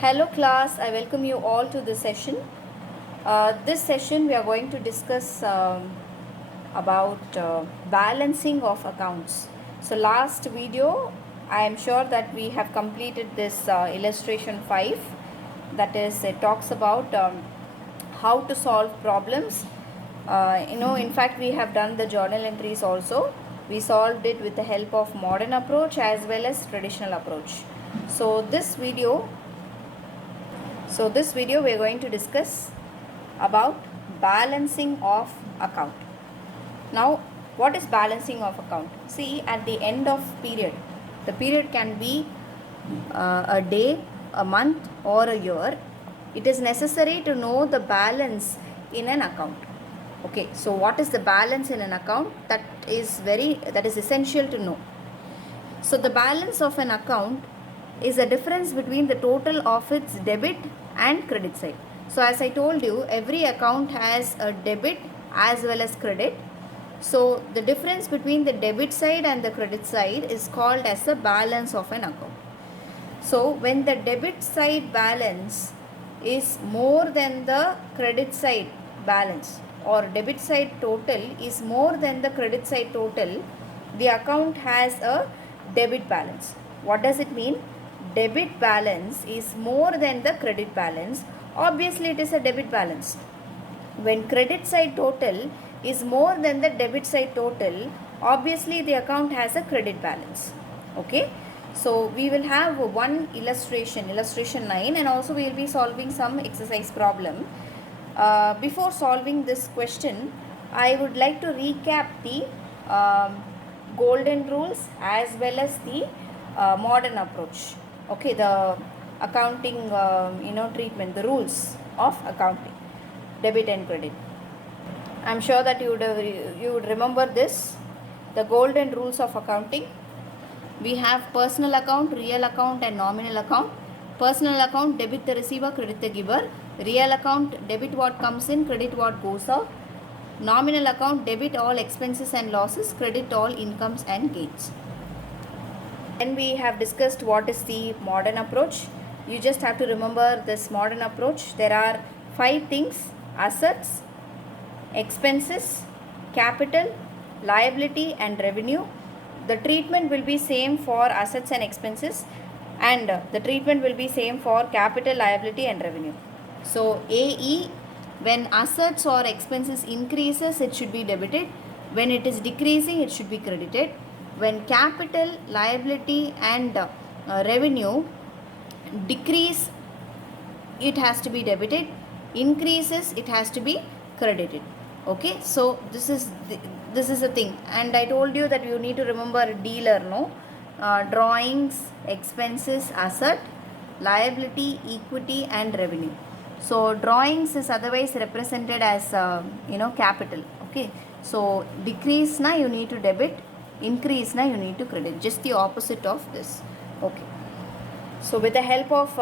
Hello class, I welcome you all to this session. This session we are going to discuss about balancing of accounts. So last video I am sure that we have completed this illustration 5, that is it talks about how to solve problems. In fact we have done the journal entries also. We solved it with the help of modern approach as well as traditional approach. So this video we are going to discuss about balancing of account. Now, what is balancing of account? See, at the end of period, the period can be a day, a month or a year. It is necessary to know the balance in an account. Okay, so what is the balance in an account? That is essential to know. So the balance of an account is the difference between the total of its debit and credit side. So as I told you, every account has a debit as well as credit. So the difference between the debit side and the credit side is called as the balance of an account. So when the debit side balance is more than the credit side balance, or debit side total is more than the credit side total, the account has a debit balance. What does it mean? Debit balance is more than the credit balance. Obviously it is a debit balance. When credit side total is more than the debit side total, obviously the account has a credit balance. Okay, so we will have one illustration 9, and also we will be solving some exercise problem. Before solving this question, I would like to recap the golden rules as well as the modern approach. Okay, the accounting treatment, the rules of accounting, debit and credit. I am sure that you would remember this, the golden rules of accounting. We have personal account, real account and nominal account. Personal account, debit the receiver, credit the giver. Real account, debit what comes in, credit what goes out. Nominal account, debit all expenses and losses, credit all incomes and gains. Then we have discussed what is the modern approach. You just have to remember this modern approach. There are 5 things: assets, expenses, capital, liability and revenue. The treatment will be same for assets and expenses, and the treatment will be same for capital, liability and revenue. So AE, when assets or expenses increases, it should be debited. When it is decreasing, it should be credited. When capital, liability and revenue decrease, it has to be debited. Increases, it has to be credited. Okay, so this is the thing, and I told you that you need to remember dealer, no? Drawings, expenses, asset, liability, equity and revenue. So drawings is otherwise represented as capital. Okay, so decrease na you need to debit, increase na you need to credit, just the opposite of this. Okay, so with the help of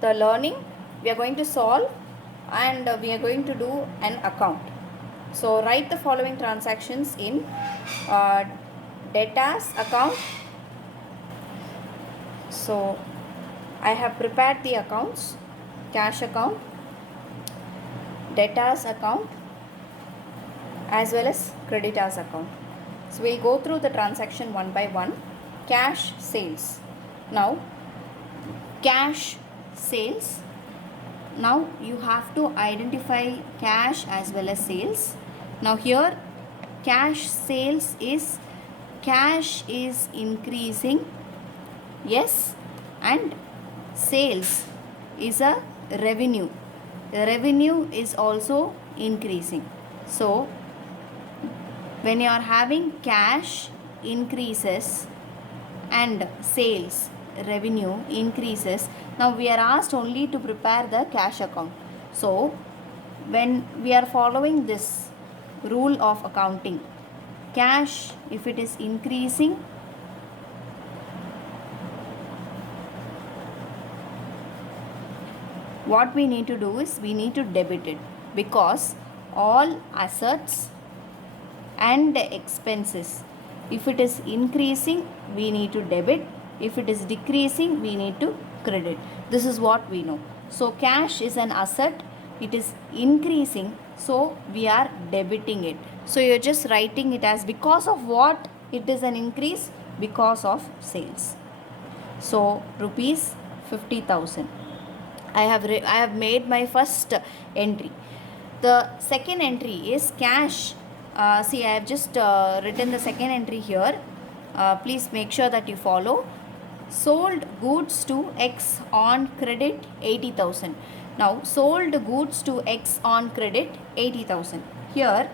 the learning, we are going to solve, and we are going to do an account. So write the following transactions in debtors account. So I have prepared the accounts: cash account, debtors account as well as creditors account. So we'll go through the transaction one by one. Cash sales. Now cash sales, now you have to identify cash as well as sales. Now here cash sales is, cash is increasing, yes, and sales is a revenue. Revenue is also increasing. So when you are having cash increases and sales revenue increases, now we are asked only to prepare the cash account. So when we are following this rule of accounting, cash, if it is increasing, what we need to do is we need to debit it, because all assets and expenses, if it is increasing we need to debit, if it is decreasing we need to credit. This is what we know. So cash is an asset, it is increasing, so we are debiting it. So you're just writing it as because of what it is an increase, because of sales. So rupees 50,000. I have made my first entry. The second entry is cash. See, I have just written the second entry here. Please make sure that you follow. Sold goods to X on credit 80,000. Now, sold goods to X on credit 80,000. Here,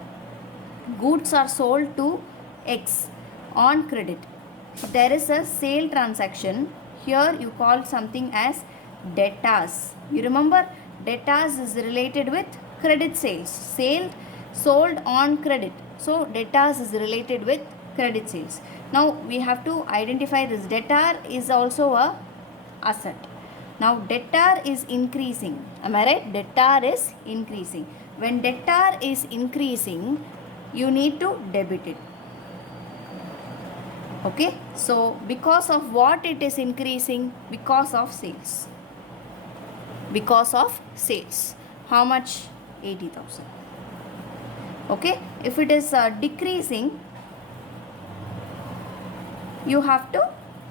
goods are sold to X on credit. There is a sale transaction. Here you call something as debtors. You remember, debtors is related with credit sales. Sale sold on credit. So debtors is related with credit sales. Now we have to identify this. Debtor is also a asset. Now debtor is increasing. Am I right? Debtor is increasing. When debtor is increasing, you need to debit it. Okay, so because of what it is increasing? Because of sales. Because of sales. How much? 80,000. Okay, if it is decreasing, you have to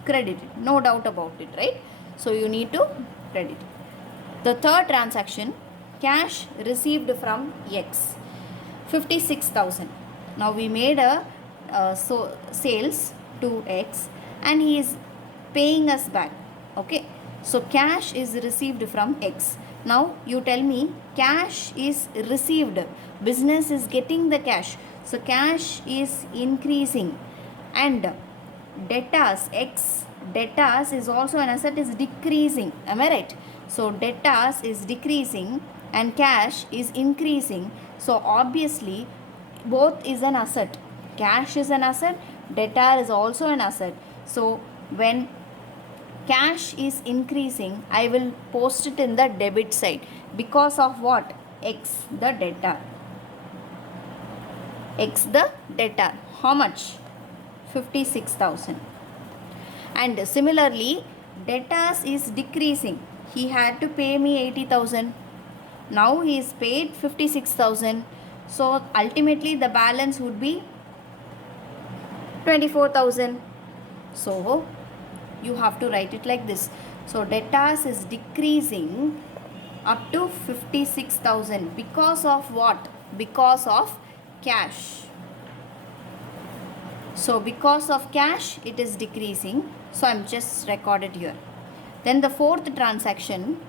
credit it. No doubt about it, right? So you need to credit it. The third transaction, cash received from X, 56,000. Now we made a sales to X and he is paying us back. Okay, so cash is received from X. Now you tell me, cash is received, business is getting the cash, so cash is increasing, and debtors, X debtors is also an asset, is decreasing. Am I right? So debtors is decreasing and cash is increasing. So obviously both is an asset. Cash is an asset, debtor is also an asset. So when cash is increasing, I will post it in the debit side. Because of what? X the debtor. X the debtor. How much? 56,000. And similarly, debtors is decreasing. He had to pay me 80,000. Now he is paid 56,000. So ultimately the balance would be 24,000. So you have to write it like this. So debtors is decreasing up to 56,000. Because of what? Because of cash. So because of cash it is decreasing. So I am just recorded here. Then the fourth transaction,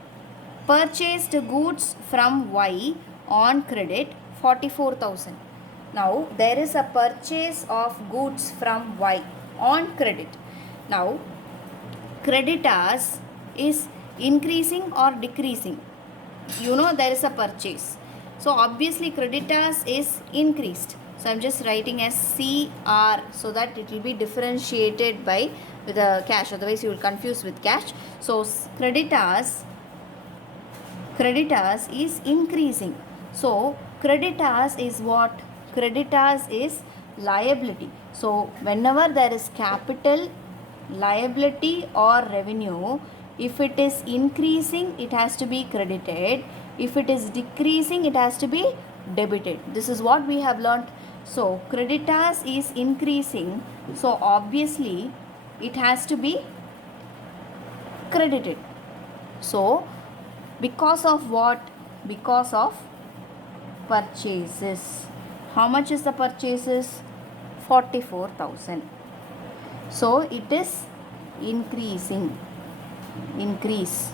purchased goods from Y on credit 44,000. Now there is a purchase of goods from Y on credit. Now creditors is increasing or decreasing? You know, there is a purchase. So obviously creditors is increased. So I am just writing as CR so that it will be differentiated by with the cash. Otherwise you will confuse with cash. So creditors is increasing. So creditors is what? Creditors is liability. So whenever there is capital, liability or revenue, if it is increasing it has to be credited, if it is decreasing it has to be debited. This is what we have learnt. So creditors is increasing, so obviously it has to be credited. So because of what? Because of purchases. How much is the purchases? 44,000. So it is increasing. Increase.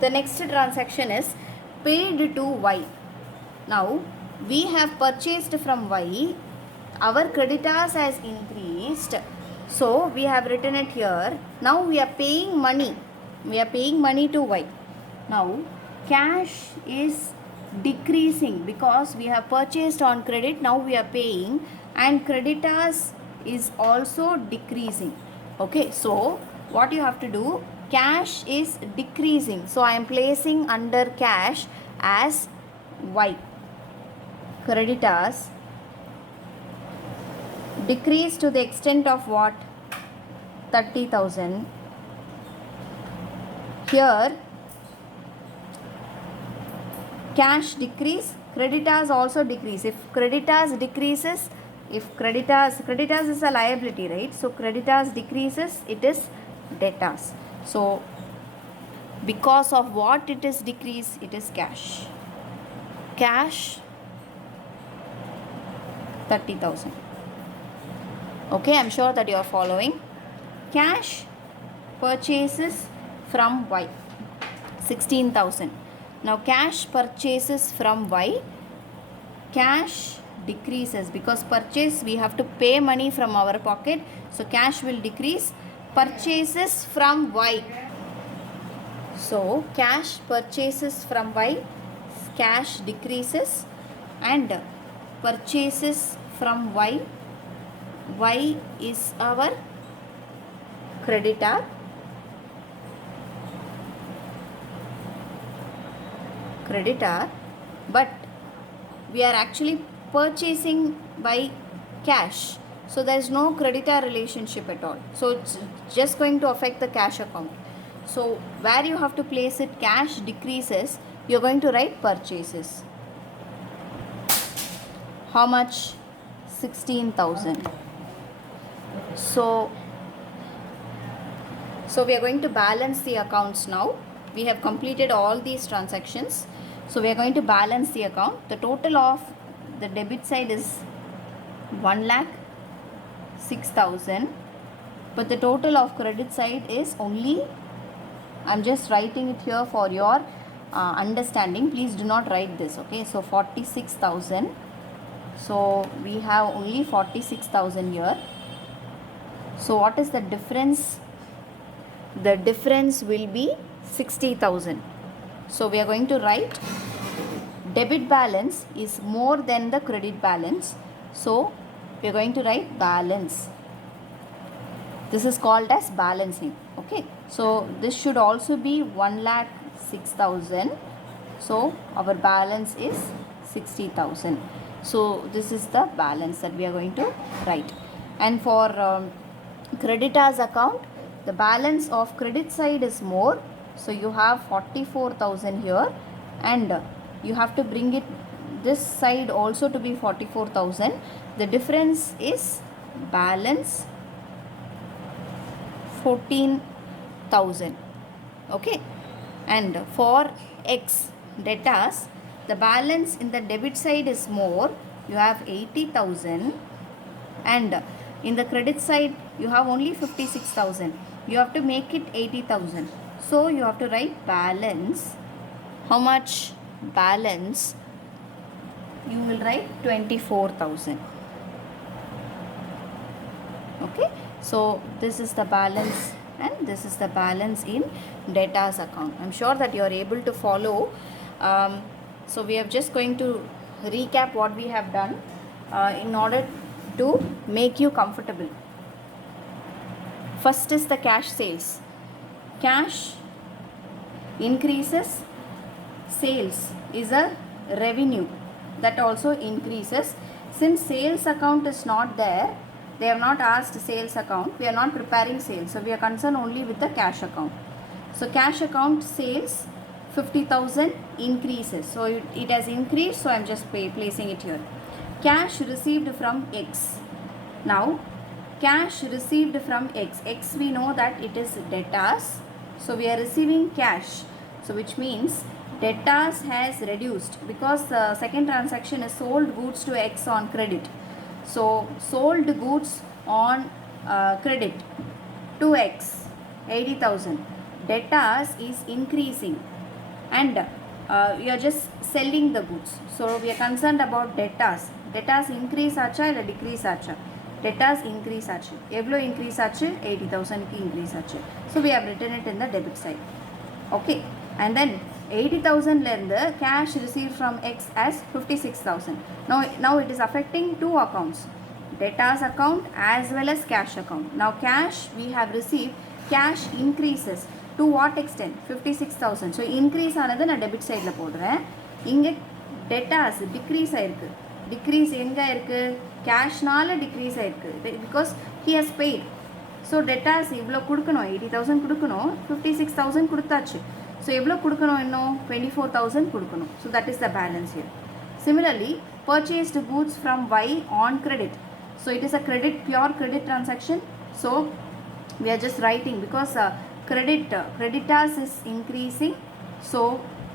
The next transaction is paid to Y. Now we have purchased from Y. Our creditors has increased. So we have written it here. Now we are paying money. We are paying money to Y. Now cash is decreasing because we have purchased on credit. Now we are paying, and creditors is also decreasing. Okay, so what you have to do? Cash is decreasing. So I am placing under cash as Y. Creditors decrease to the extent of what? 30,000. Here cash decrease, creditors also decrease. If creditors decreases, creditors is a liability, right? So creditors decreases, it is debtors. So because of what it is decrease, it is cash. Cash 30,000. Okay, I'm sure that you are following. Cash purchases from Y 16,000. Now cash purchases from Y, cash decreases because purchase we have to pay money from our pocket, so cash will decrease. Purchases from Y, so cash purchases from Y, cash decreases, and purchases from Y, Y is our creditor. But we are actually purchasing by cash, so there is no creditor relationship at all, so it's just going to affect the cash account. So where you have to place it, cash decreases, you're going to write purchases. How much? 16,000. So we are going to balance the accounts now. We have completed all these transactions. So we are going to balance the account. The total of the debit side is 1,06,000. But the total of credit side is only, I'm just writing it here for your understanding. Please do not write this, okay? So 46,000. So we have only 46,000 here. So what is the difference? The difference will be 60,000. So we are going to write debit balance is more than the credit balance. So we are going to write balance. This is called as balancing. Okay. So this should also be 1,06,000. So our balance is 60,000. So this is the balance that we are going to write. And for creditors account, the balance of credit side is more. So you have 44,000 here, and you have to bring it this side also to be 44,000. The difference is balance 14,000. Okay. And for X debtors, the balance in the debit side is more. You have 80,000, and in the credit side you have only 56,000. You have to make it 80,000. So you have to write balance. How much? Balance, you will write 24,000. Okay. So this is the balance, and this is the balance in debtors account. I'm sure that you are able to follow. So we are just going to recap what we have done in order to make you comfortable. First is the cash sales. Cash increases, sales is a revenue that also increases. Since sales account is not there, they have not asked sales account, we are not preparing sales, so we are concerned only with the cash account. So cash account sales 50,000 increases, so it has increased, so I am just placing it here. Cash received from X. Now cash received from X, X we know that it is debtors, so we are receiving cash, so which means debtors has reduced because the second transaction is sold goods to X on credit. So sold goods on credit to X 80,000. Debtors is increasing, and we are just selling the goods. So we are concerned about debtors. Debtors increase acha illa decrease acha? Debtors increase achu. Evlo increase achu? 80,000 ki increase achu. So we have written it in the debit side. Okay. And then 80,000 lende cash received from X as 56,000. Now it is affecting two accounts, debtors account as well as cash account. Now cash we have received, cash increases to what extent? 56,000. So increase another na debit side la podren. Inge debtors decrease aayirukku. Decrease enga irukku? Cash nala decrease aayirukku because he has paid. So debtors இவ்வளோ கொடுக்கணும், 80,000 கொடுக்கணும், 56,000 கொடுத்தாச்சு. So எவ்வளோ கொடுக்கணும், இன்னும் 24,000 கொடுக்கணும். So that is the balance here. Similarly, purchased goods from Y on credit. So it is a credit, pure credit transaction. So we are just writing because creditors is increasing, so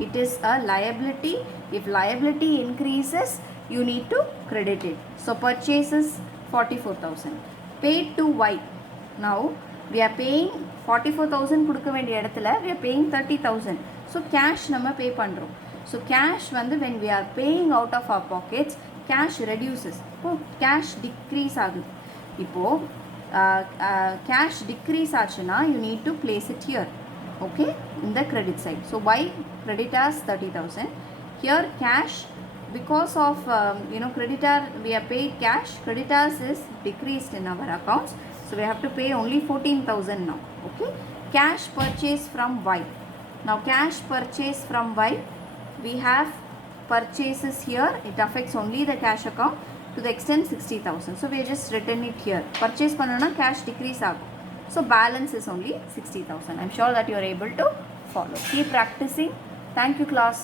it is a liability. If liability increases, you need to credit it. So purchases 44,000 paid to Y. Now we are paying 44,000 கொடுக்க வேண்டிய இடத்துல we are paying 30,000. so cash நம்ம pay பண்றோம். so cash வந்து when we are paying out of our pockets, cash reduces. இப்போ cash decrease ஆகுது. இப்போ cash decrease ஆச்சுன்னா you need to place it here, okay, in the credit side. so why creditors 30,000 here, cash because of creditor we are paid cash, creditors is decreased in our accounts, so we have to pay only 14,000 now. okay, cash purchase from Y. now cash purchase from Y, we have purchases here, it affects only the cash account to the extent 60,000. so we just written it here. purchase பண்ணனும்னா cash decrease ஆகும். so balance is only 60,000. I'm sure that you are able to follow. Keep practicing. Thank you class.